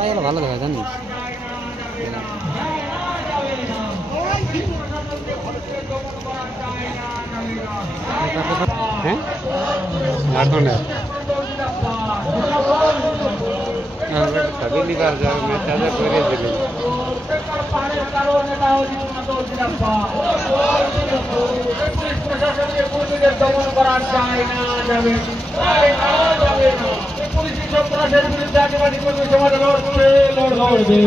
পড়া গেলে ভালো দেখা জানিস। হ্যাঁ ঝাড়খণ্ডে সবই লিবার যাবে মেচাজে করে দিলেন দমন করা যায় না যাবে পুলিশ সন্ত্রাসের বিরুদ্ধে আদিবাসী কর্মী সমাজ লড়ছে লড়বে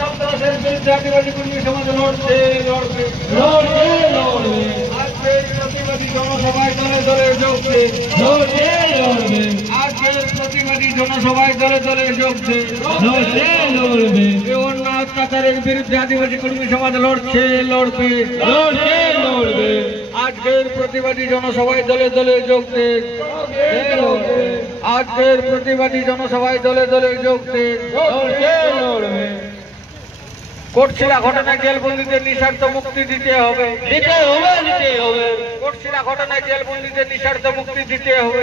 সন্ত্রাসের বিরুদ্ধে আদিবাসী কর্মী সমাজ লড়ছে লড়বে আজকের প্রতিবাদী জনসভায় দলে দলে যোগছে আজকের প্রতিবাদী জনসভায় দলে দলে যোগছে অন্য অত্যাচারের বিরুদ্ধে আদিবাসী কর্মী সমাজ লড়ছে লড়বে আজকের প্রতিবাদী জনসভায় দলে দলে যোগছে আজকের প্রতিবাদী জনসভায় দলে দলে যোগছে কোটশিলা ঘটনায় জেলবন্দীদের নিঃস্বার্থ মুক্তি দিতে হবে কোটশিলা ঘটনায় জেলবন্দীদের নিঃস্বার্থ মুক্তি দিতে হবে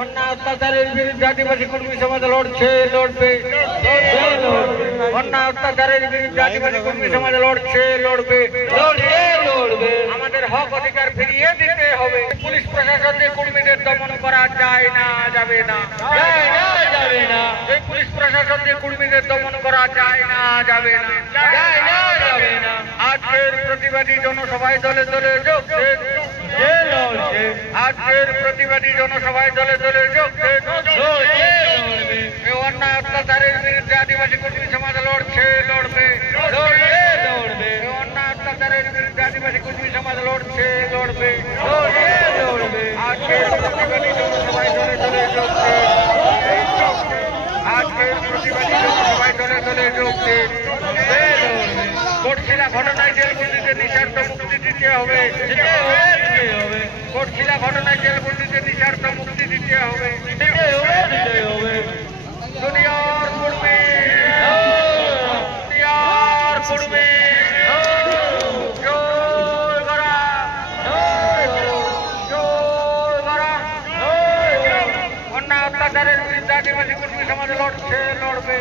অন্যায় অত্যাচারের বিরুদ্ধে আদিবাসী কর্মী সমাজ লড়ছে লড়বে অন্যায় অত্যাচারের বিরুদ্ধে আদিবাসী কর্মী সমাজ লড়ছে লড়বে আমাদের হক অধিকার ফিরিয়ে দিতে হবে পুলিশ প্রশাসনের কর্মীদের দমন করা যায় না যাবে না এই পুলিশ প্রশাসনের কর্মীদের দমন করা যায় না যাবে না আজকের প্রতিবাদী জনসভায় দলে দলে যোগছে আজকের প্রতিবাদী জনসভায় দলে দলে যোগছে অন্যায় অত্যাচারের বিরুদ্ধে আদিবাসী কর্মী সমাজ লড়ছে লড়বে অন্যায় অত্যাচারের বিরুদ্ধে আদিবাসী কর্মী সমাজ লড়ছে লড়বে আজকের প্রতিবাদী জনসভায় দলে দলে যোগছে আজকের প্রতিবাদী জনসভায় দলে দলে যোগছে কোটশিলা ঘটনায় জেলবন্দীদের নিঃস্বার্থ মুক্তি দিতে হবে কোটশিলা ঘটনায় জেলবন্দীদের নিঃস্বার্থ মুক্তি দিতে হবে দুনিয়ার কর্মী অন্যায় অত্যাচারের বিরুদ্ধে আদিবাসী কর্মী সমাজ লড়ছে লড়বে